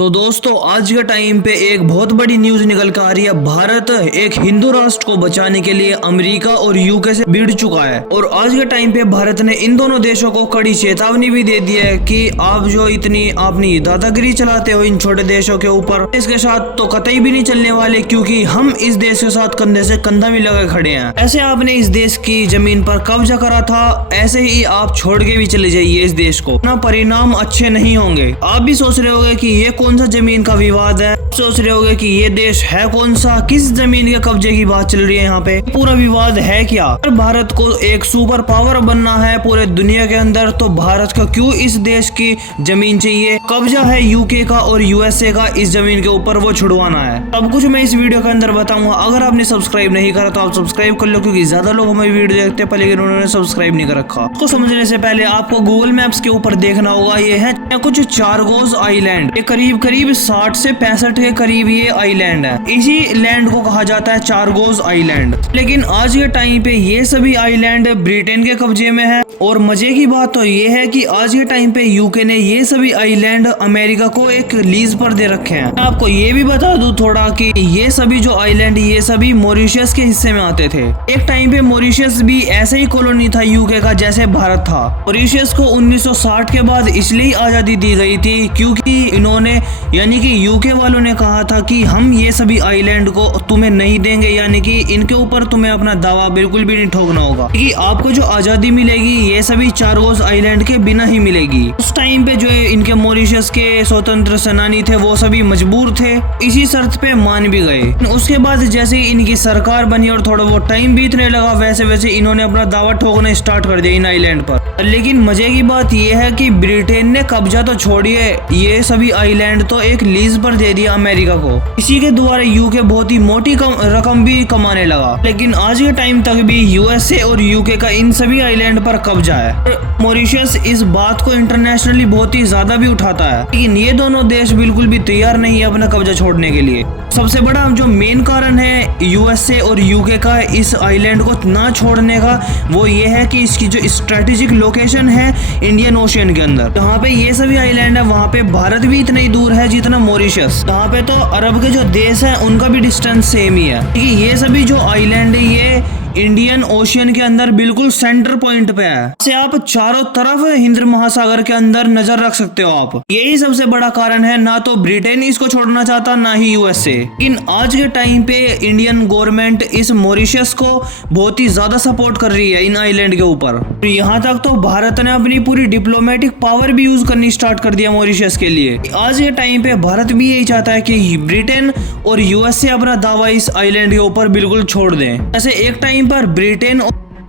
तो दोस्तों आज के टाइम पे एक बहुत बड़ी न्यूज निकल कर आ रही है। भारत एक हिंदू राष्ट्र को बचाने के लिए अमेरिका और यूके से भिड़ चुका है और आज के टाइम पे भारत ने इन दोनों देशों को कड़ी चेतावनी भी दे दी है कि आप जो इतनी अपनी दादागिरी चलाते हो इन छोटे देशों के ऊपर, इसके साथ तो कतई भी नहीं चलने वाले, क्योंकि हम इस देश के साथ कंधे से कंधा मिला के खड़े हैं। ऐसे आपने इस देश की जमीन पर कब्जा करा था, ऐसे ही आप छोड़ के भी चले जाइए इस देश को, ना परिणाम अच्छे नहीं होंगे। आप भी सोच रहे होंगे कि ये कौन सा जमीन का विवाद है, सोच रहे होंगे कि ये देश है कौन सा, किस जमीन के कब्जे की बात चल रही है, यहाँ पे पूरा विवाद है क्या। अगर भारत को एक सुपर पावर बनना है पूरे दुनिया के अंदर, तो भारत को क्यों इस देश की जमीन चाहिए, कब्जा है यूके का और यूएसए का इस जमीन के ऊपर, वो छुड़वाना है। सब कुछ मैं इस वीडियो के अंदर बताऊंगा। अगर आपने सब्सक्राइब नहीं करा तो आप सब्सक्राइब कर लो, क्योंकि ज्यादा लोग हमारी वीडियो देखते हैं लेकिन उन्होंने सब्सक्राइब नहीं कर रखा। उसको समझने से पहले आपको गूगल मैप्स के ऊपर देखना होगा। ये है कुछ चारगोज आइलैंड, ये करीब 60 से 65 के करीब ये आइलैंड है। इसी लैंड को कहा जाता है चारगोज आइलैंड। लेकिन आज के टाइम पे ये सभी आइलैंड ब्रिटेन के कब्जे में है। और मजे की बात तो ये है कि आज के टाइम पे यूके ने ये सभी आइलैंड अमेरिका को एक लीज पर दे रखे हैं। आपको ये भी बता दूं थोड़ा कि ये सभी जो आइलैंड ये सभी मॉरिशस के हिस्से में आते थे। एक टाइम पे मॉरिशस भी ऐसे ही कॉलोनी था यूके का जैसे भारत था। मॉरिशस को 1960 के बाद इसलिए आजादी दी गई थी क्योंकि इन्होंने यानी कि यूके वालों ने कहा था कि हम ये सभी आइलैंड को तुम्हें नहीं देंगे, यानी कि इनके ऊपर तुम्हें अपना दावा बिल्कुल भी नहीं ठोकना होगा, क्योंकि आपको जो आजादी मिलेगी ये सभी चारगोज आइलैंड के बिना ही मिलेगी। उस टाइम पे जो इनके मॉरिशस के स्वतंत्र सेनानी थे वो सभी मजबूर थे, इसी शर्त पे मान भी गए। उसके बाद जैसे ही इनकी सरकार बनी और थोड़ा बहुत टाइम बीतने लगा, वैसे वैसे इन्होंने अपना दावा ठोकना स्टार्ट कर दिया इन आइलैंड पर। लेकिन मजे की बात यह है कि ब्रिटेन ने कब्जा तो छोड़िए, ये सभी आइलैंड तो एक लीज पर दे दिया अमेरिका को। इसी के द्वारा यूके बहुत ही मोटी रकम भी कमाने लगा। लेकिन आज के टाइम तक भी यूएसए और यूके का इन सभी आइलैंड पर कब्जा है। मॉरिशस इस बात को इंटरनेशनली बहुत ही ज्यादा भी उठाता है, लेकिन ये दोनों देश बिल्कुल भी तैयार नहीं है अपना कब्जा छोड़ने के लिए। सबसे बड़ा जो मेन कारण है यूएसए और यूके का इस आइलैंड को ना छोड़ने का, वो ये है कि इसकी जो स्ट्रेटेजिक लोकेशन है इंडियन ओशियन के अंदर, जहाँ पे ये सभी आइलैंड है वहाँ पे भारत भी इतना ही दूर है जितना मॉरिशस। यहाँ पे तो अरब के जो देश है उनका भी डिस्टेंस सेम ही है, क्योंकि ये सभी जो आइलैंड है ये इंडियन ओशियन के अंदर बिल्कुल सेंटर पॉइंट पे है। से आप चारों तरफ हिंद महासागर के अंदर नजर रख सकते हो आप। यही सबसे बड़ा कारण है, ना तो ब्रिटेन इसको छोड़ना चाहता ना ही यूएसए। लेकिन आज के टाइम पे इंडियन गवर्नमेंट इस मॉरिशस को बहुत ही ज्यादा सपोर्ट कर रही है इन आइलैंड के ऊपर। यहाँ तक तो भारत ने अपनी पूरी डिप्लोमेटिक पावर भी यूज करनी स्टार्ट कर दिया मॉरिशस के लिए। आज के टाइम पे भारत भी यही चाहता है कि ब्रिटेन और यूएसए अपना दावा इस आइलैंड के ऊपर बिल्कुल छोड़ दें। जैसे एक टाइम पर ब्रिटेन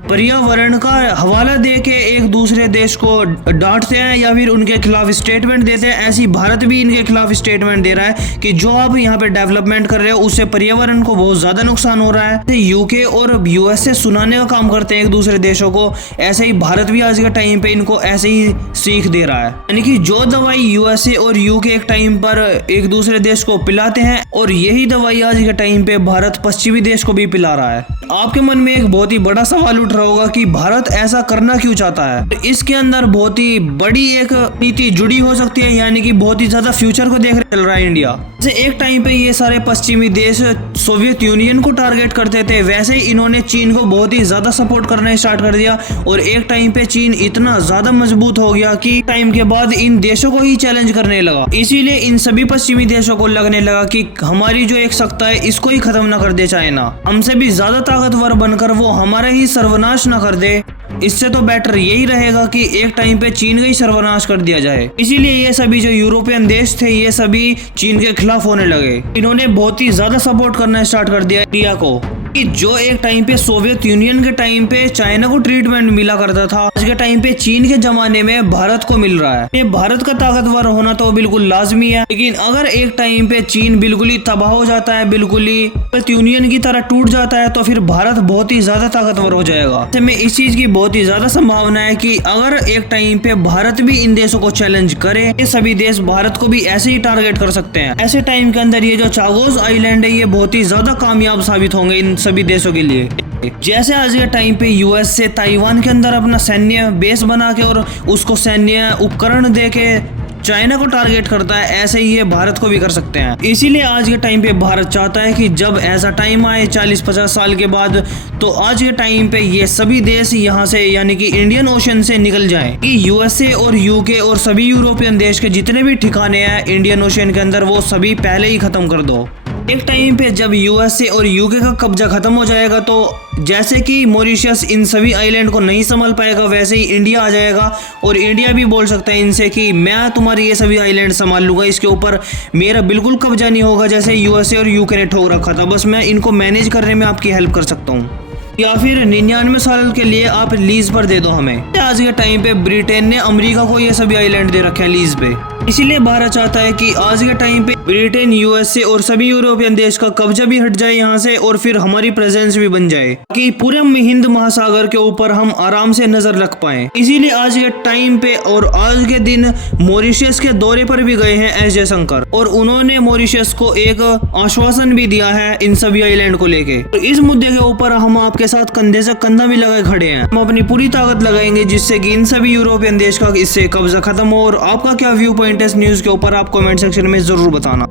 पर्यावरण का हवाला देके एक दूसरे देश को डांटते हैं या फिर उनके खिलाफ स्टेटमेंट देते हैं, ऐसी भारत भी इनके खिलाफ स्टेटमेंट दे रहा है कि जो आप यहाँ पे डेवलपमेंट कर रहे हो उससे पर्यावरण को बहुत ज्यादा नुकसान हो रहा है। यूके और यूएसए सुनाने का काम करते हैं एक दूसरे देशों को, ऐसे ही भारत भी आज के टाइम पे इनको ऐसे ही सीख दे रहा है। यानी कि जो दवाई यूएसए और यूके एक टाइम पर एक दूसरे देश को पिलाते हैं, और यही दवाई आज के टाइम पे भारत पश्चिमी देश को भी पिला रहा है। आपके मन में एक बहुत ही बड़ा सवाल उठ रहा होगा कि भारत ऐसा करना क्यों चाहता है। इसके अंदर बहुत ही बड़ी एक नीति जुड़ी हो सकती है, यानी कि बहुत ही ज्यादा फ्यूचर को देख चल रहा है इंडिया। जैसे एक टाइम पे ये सारे पश्चिमी देश सोवियत यूनियन को टारगेट करते थे, वैसे ही इन्होंने चीन को बहुत ही ज्यादा सपोर्ट करना स्टार्ट कर दिया। और एक टाइम पे चीन इतना ज्यादा मजबूत हो गया कि टाइम के बाद इन देशों को ही चैलेंज करने लगा। इसीलिए इन सभी पश्चिमी देशों को लगने लगा कि हमारी जो एक सत्ता है इसको ही खत्म ना कर दे चाइना, हमसे भी ज्यादा ताकतवर बनकर वो हमारा ही सर्वनाश ना कर दे। इससे तो बेटर यही रहेगा कि एक टाइम पे चीन का ही सर्वनाश कर दिया जाए। इसीलिए ये सभी जो यूरोपियन देश थे ये सभी चीन के खिलाफ होने लगे। इन्होंने बहुत ही ज्यादा सपोर्ट करना स्टार्ट कर दिया इंडिया को, कि जो एक टाइम पे सोवियत यूनियन के टाइम पे चाइना को ट्रीटमेंट मिला करता था, आज के टाइम पे चीन के जमाने में भारत को मिल रहा है। ये भारत का ताकतवर होना तो बिल्कुल लाजमी है, लेकिन अगर एक टाइम पे चीन बिल्कुल ही तबाह हो जाता है, बिल्कुल ही सोवियत यूनियन की तरह टूट जाता है, तो फिर भारत बहुत ही ज्यादा ताकतवर हो जाएगा। में इस चीज की बहुत ही ज्यादा संभावना है कि अगर एक टाइम पे भारत भी इन देशों को चैलेंज करे, ये सभी देश भारत को भी ऐसे ही टारगेट कर सकते हैं। ऐसे टाइम के अंदर ये जो चागोज आइलैंड है ये बहुत ही ज्यादा कामयाब साबित होंगे इन सभी देशों के लिए। जैसे आज के टाइम पे यूएस से ताइवान के अंदर अपना सैन्य बेस बना के और उसको सैन्य उपकरण दे के चाइना को टारगेट करता है, ऐसे ही ये भारत को भी कर सकते हैं। इसीलिए आज के टाइम पे भारत चाहता है कि जब ऐसा टाइम आए 40-50 साल के बाद, तो आज के टाइम पे ये सभी देश यहाँ से यानी कि इंडियन ओशन से निकल जाएं, कि यूएसए और यूके और सभी यूरोपियन देश के जितने भी ठिकाने हैं इंडियन ओशन के अंदर वो सभी पहले ही खत्म कर दो। एक टाइम पे जब यूएसए और यूके का कब्जा खत्म हो जाएगा तो जैसे कि मॉरिशस इन सभी आइलैंड को नहीं संभाल पाएगा, वैसे ही इंडिया आ जाएगा और इंडिया भी बोल सकता है इनसे कि मैं तुम्हारी ये सभी आइलैंड संभाल लूंगा, इसके ऊपर मेरा बिल्कुल कब्जा नहीं होगा, जैसे यूएसए और यूके ने ठोक रखा था, बस मैं इनको मैनेज करने में आपकी हेल्प कर सकता हूँ, या फिर 99 साल के लिए आप लीज पर दे दो हमें। आज के टाइम पे ब्रिटेन ने अमेरिका को ये सभी आइलैंड दे रखे हैं लीज पे, इसीलिए भारत चाहता है कि आज के टाइम पे ब्रिटेन, यूएसए और सभी यूरोपियन देश का कब्जा भी हट जाए यहाँ से और फिर हमारी प्रेजेंस भी बन जाए कि पूरे हिंद महासागर के ऊपर हम आराम से नजर रख पाए। इसीलिए आज के टाइम पे और आज के दिन मॉरिशस के दौरे पर भी गए हैं एस जयशंकर और उन्होंने मॉरिशस को एक आश्वासन भी दिया है इन सभी आइलैंड को लेके। तो इस मुद्दे के ऊपर हम आपके साथ कंधे से कंधा भी लगाए खड़े हैं, हम अपनी पूरी ताकत लगाएंगे जिससे कि इन सभी यूरोपियन देश का इससे कब्जा खत्म हो। और आपका क्या व्यू पॉइंट है इस न्यूज के ऊपर, आप कमेंट सेक्शन में जरूर बताना।